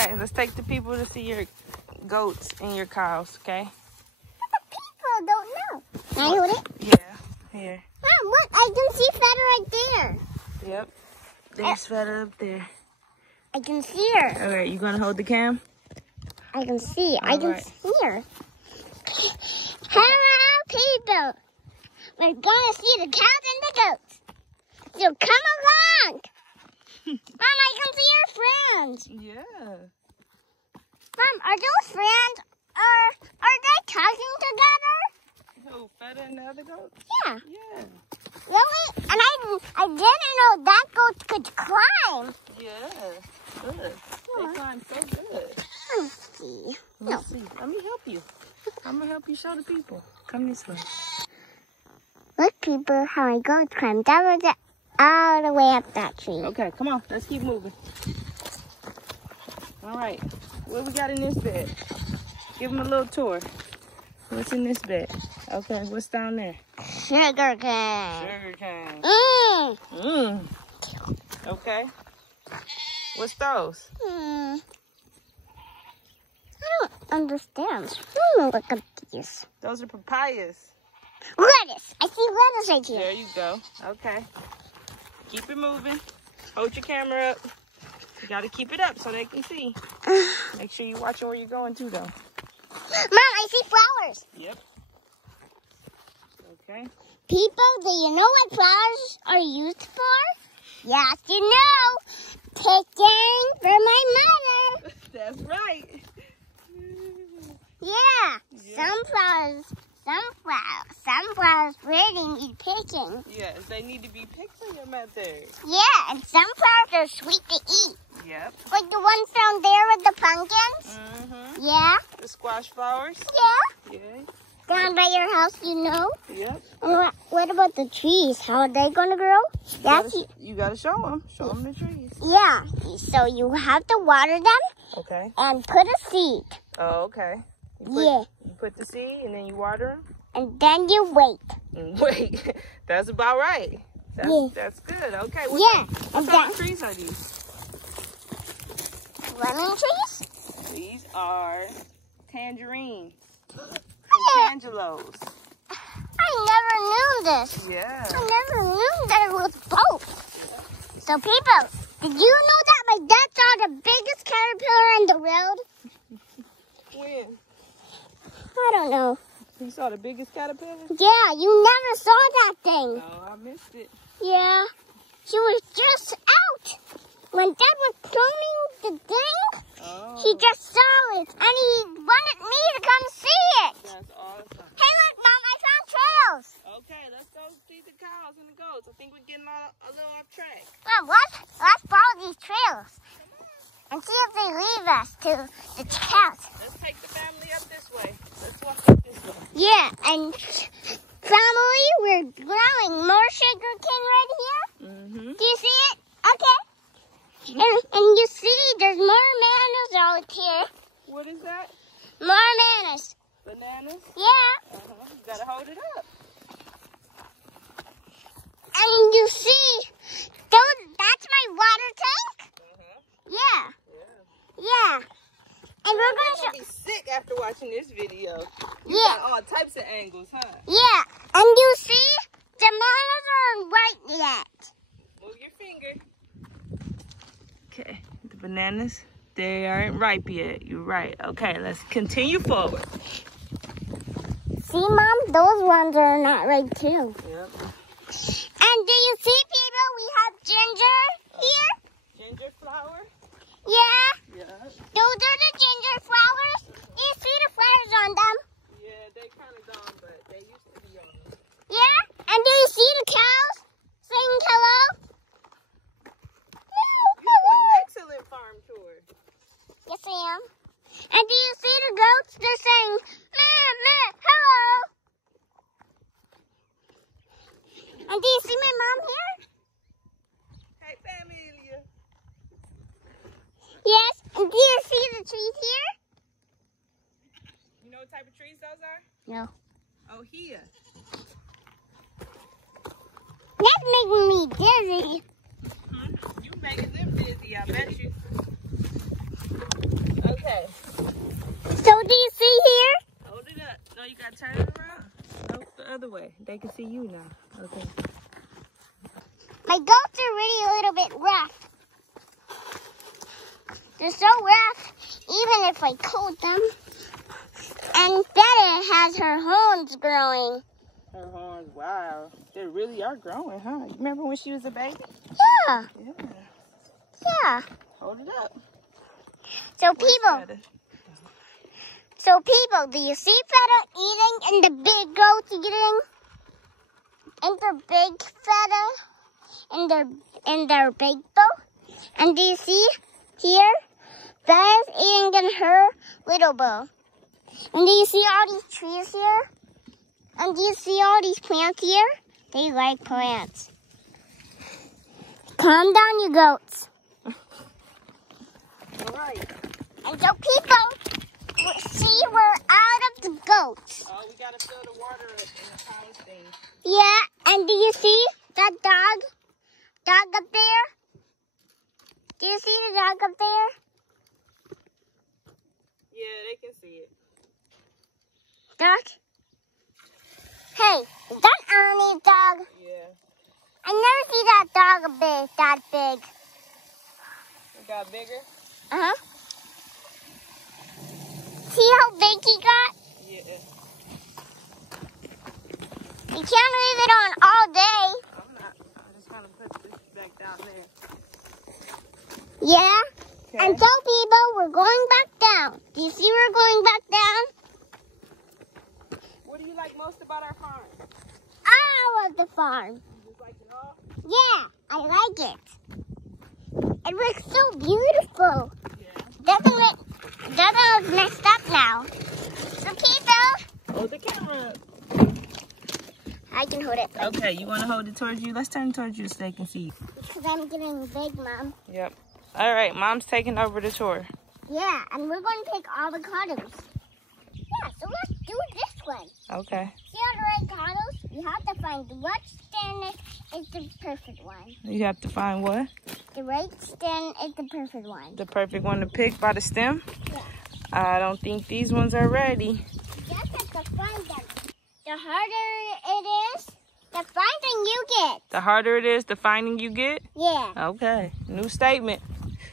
Okay, let's take the people to see your goats and your cows, okay? But the people don't know. Can I hold it? Yeah, here. Mom, look, I can see feather right there. Yep, there's feather up there. I can see her. All right, you gonna hold the cam? I can see. All I can right. see her. Hello, people. We're gonna see the cows and the goats. So come along. Mom, I can see your friends. Yeah. Mom, are those friends? Are they talking together? Who, Feather and the other goats? Yeah. Yeah. Really? And I didn't know that goat could climb. Yeah. Good. They climb so good. Let me see. Let me see. Let me help you. I'm gonna help you show the people. Come this way. Look, people, how I go climb. That was it all the way up that tree. Okay, come on. Let's keep moving. All right. What we got in this bed? Give them a little tour. What's in this bed? Okay, what's down there? Sugar cane. Sugar cane. Mmm. Okay. What's those? I don't understand. Look at these. Those are papayas. Lettuce. I see lettuce right here. There you go. Okay. Keep it moving. Hold your camera up. You got to keep it up so they can see. Make sure you're watching where you're going to, though. Mom, I see flowers. Yep. Okay. People, do you know what flowers are used for? Yes, you know. Picking for my mother. That's right. Yeah. Sunflowers really need picking. Yes, they need to be picked for your mother. Yeah, and sunflowers are sweet to eat. Yep. Like the ones down there with the pumpkins. Mm-hmm. Yeah. The squash flowers. Yeah. Yeah. Down by your house, you know. Yep. And what about the trees? How are they going to grow? You got to show them. Show them the trees. Yeah. So you have to water them. Okay. And put a seed. Oh, okay. You put the seed and then you water them? And then you wait. Wait. That's about right. That's good. Okay. What type of trees are these? Lemon trees? These are tangerines. Tangelos. I never knew this. Yeah. I never knew that it was both. Yeah. So people, did you know that my dad saw the biggest caterpillar on the road? When? I don't know. You saw the biggest caterpillar? Yeah, you never saw that thing. No, I missed it. Yeah. She was just out. When Dad was cloning the thing, he just saw it, and he wanted me to come see it. That's awesome. Hey, look, Mom, I found trails. Okay, let's go see the cows and the goats. I think we're getting a little off track. Mom, let's follow these trails and see if they lead us to the cows. Let's take the family up this way. Let's walk up this way. Yeah, and family, we're growing more sugar cane right here. Mm-hmm. Do you see it? Okay. And you see, there's more bananas out here. What is that? More bananas. Bananas? Yeah. You gotta hold it up. And you see, that's my water tank. Yeah. Yeah. And we're gonna be sick after watching this video. You got all types of angles, huh? Yeah. And you see, the bananas aren't ripe yet. Move your finger. Okay, the bananas, they aren't ripe yet. You're right. Okay, let's continue forward. See, Mom, those ones are not ripe too. Yep. And do you see, people, we have ginger here? Ginger flower? Yeah. Yeah. Those are the ginger flowers. Do you see the flowers on them? Yeah, they kind of gone, but they used to be on them. Yeah. And do you see the cows saying hello? Excellent farm tour. Yes, I am. And do you see the goats? They're saying, meh, meh, hello. And do you see my mom here? Hey, Familia. Yes. And do you see the trees here? You know what type of trees those are? No. Oh, here. That's making me dizzy. You making them dizzy, I bet you. can see you now. Okay. My goats are really a little bit rough. They're so rough, even if I coat them. And Betty has her horns growing. Her horns, wow. They really are growing, huh? You remember when she was a baby? Yeah. Yeah. Yeah. Hold it up. So people, do you see Feta eating and the big goats eating? And the big Feta in their big bowl? And do you see here? Feta's eating in her little bowl. And do you see all these trees here? And do you see all these plants here? They like plants. Calm down, you goats. All right. And so people see we're out of the goats. Oh, we got to fill the water up in the house thing. Yeah, and do you see that dog? Dog up there? Do you see the dog up there? Yeah, they can see it. Dog? Hey, is that Annie's dog? Yeah. I never see that dog that big. It got bigger? Uh-huh. See how big he got? Yeah. You can't leave it on all day. I'm not. I'm just going to put this back down there. Yeah? Okay. And so people, we're going back down. Do you see we're going back down? What do you like most about our farm? I love the farm. You just like it all? Yeah, I like it. It looks so beautiful. Yeah. Doesn't look messed up now. So people, Hold the camera up. I can hold it. Okay, you want to hold it towards you? Let's turn it towards you so they can see. Because I'm getting big, Mom. Yep. All right, Mom's taking over the tour. Yeah, and we're going to take avocados. Yeah, so let's do this one. Okay. See all the avocados? You have to find the right stand is the perfect one. You have to find what? The right stand is the perfect one. The perfect one to pick by the stem? Yeah. I don't think these ones are ready. You just have to find them. The harder it is, the finding you get. The harder it is, the finding you get? Yeah. Okay. New statement.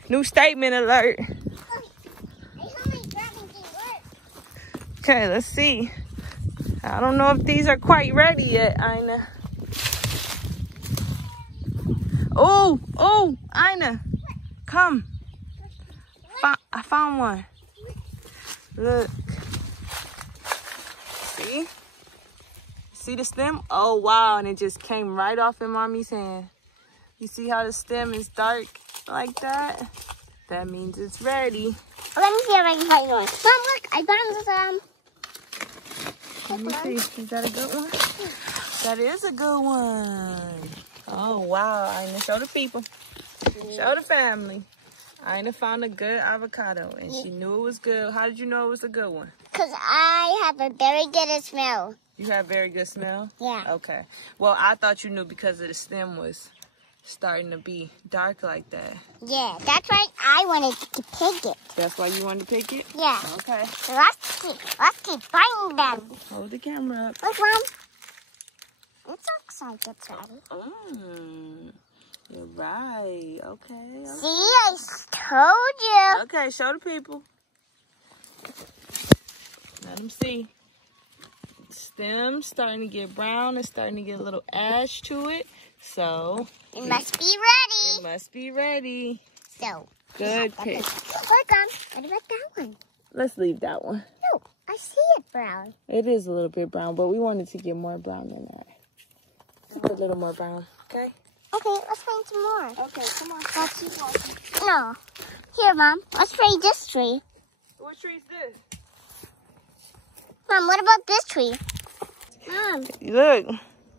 New statement alert. Okay, let's see. I don't know if these are quite ready yet, Aina. Oh, Aina. Come. I found one. Look. See? See the stem? Oh, wow. And it just came right off in Mommy's hand. You see how the stem is dark like that? That means it's ready. Let me see if I can find one. Mom, look. I found some. Let me see. Is that a good one? That is a good one. Oh, wow. Aina, show the people. Show the family. Aina found a good avocado, and she knew it was good. How did you know it was a good one? Because I have a very good smell. You have very good smell? Yeah. Okay. Well, I thought you knew because of the stem was starting to be dark like that. Yeah, that's why I wanted to pick it. That's why you wanted to pick it? Yeah. Okay. So let's keep finding them. Hold the camera up. Look, Mom. It looks like it's ready. You're right. Okay. See, I told you. Okay, show the people. Let them see. Stem's starting to get brown. It's starting to get a little ash to it. So it must be ready. It must be ready. So good pick. Look, what about that one? Let's leave that one. No, I see it brown. It is a little bit brown, but we wanted to get more brown than that. A little more brown. Okay. Okay, let's find some more. Okay, come on. Let's keep walking. No. Here, Mom. Let's try this tree. What tree is this? Mom, what about this tree? Mom. Look.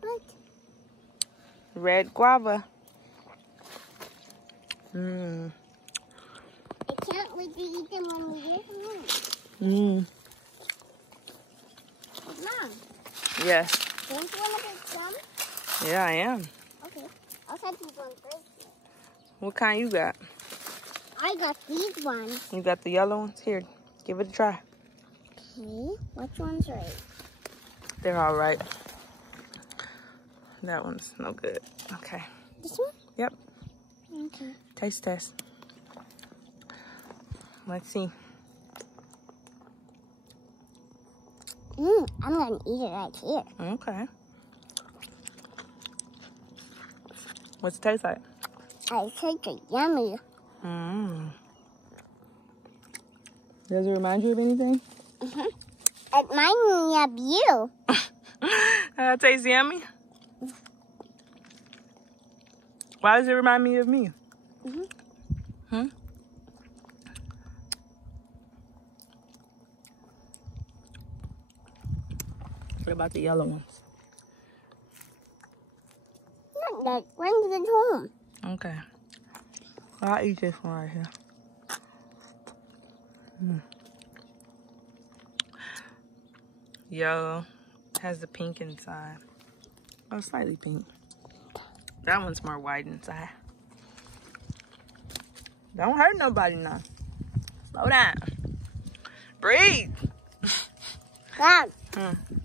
What? Red guava. I can't wait to eat them when we get Mmm. home. Mom. Yes. Don't you want to pick some? Yeah, I am. Okay. I'll take these ones first. What kind you got? I got these ones. You got the yellow ones? Here, give it a try. Okay. Which one's right? They're all right. That one's no good. Okay. This one? Yep. Okay. Taste test. Let's see. I'm gonna eat it right here. Okay. What's it taste like? I think it's yummy. Does it remind you of anything? It reminds me of you. That tastes yummy. Why does it remind me of me? What about the yellow ones? Not that. When's it home? Okay. Well, I'll eat this one right here. Yellow has the pink inside. Oh, slightly pink. That one's more white inside. Don't hurt nobody now. Slow down. Breathe. Mom,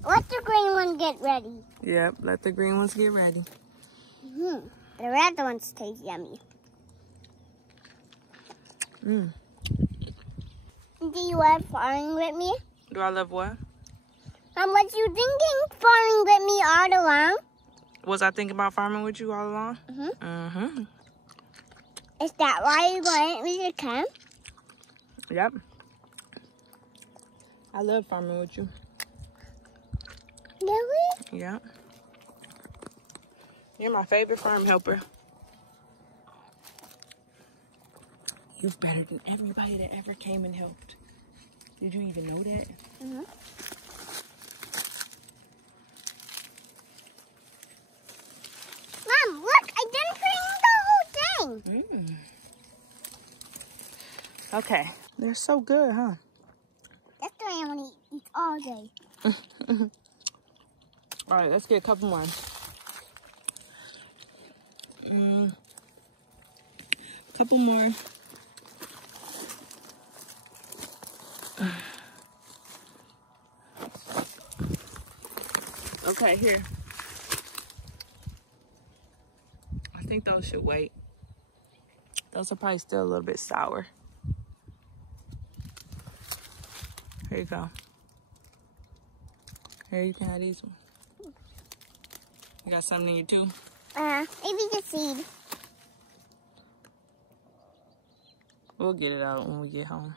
let the green one get ready. Yep, let the green ones get ready. The red ones taste yummy. Do you love farming with me? Do I love what? Mom, was you thinking farming with me all along? Was I thinking about farming with you all along? Is that why you wanted me to come? Yep. I love farming with you. Really? Yep. You're my favorite farm helper. You're better than everybody that ever came and helped. Did you even know that? Mom, look, I didn't clean the whole thing. Okay. They're so good, huh? That's why I want to eat all day. All right, let's get a couple more. Couple more. Okay, here. I think those should wait. Those are probably still a little bit sour. Here you go. Here, you can have these ones. You got something in you too? Maybe the seed. We'll get it out when we get home.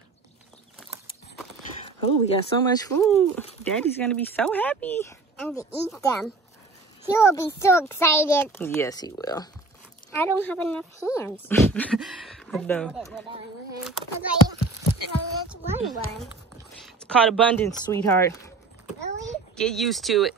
Oh, we got so much food. Daddy's gonna be so happy. I'm gonna eat them. He will be so excited. Yes, he will. I don't have enough hands. No. It's one. It's called abundance, sweetheart. Really? Get used to it.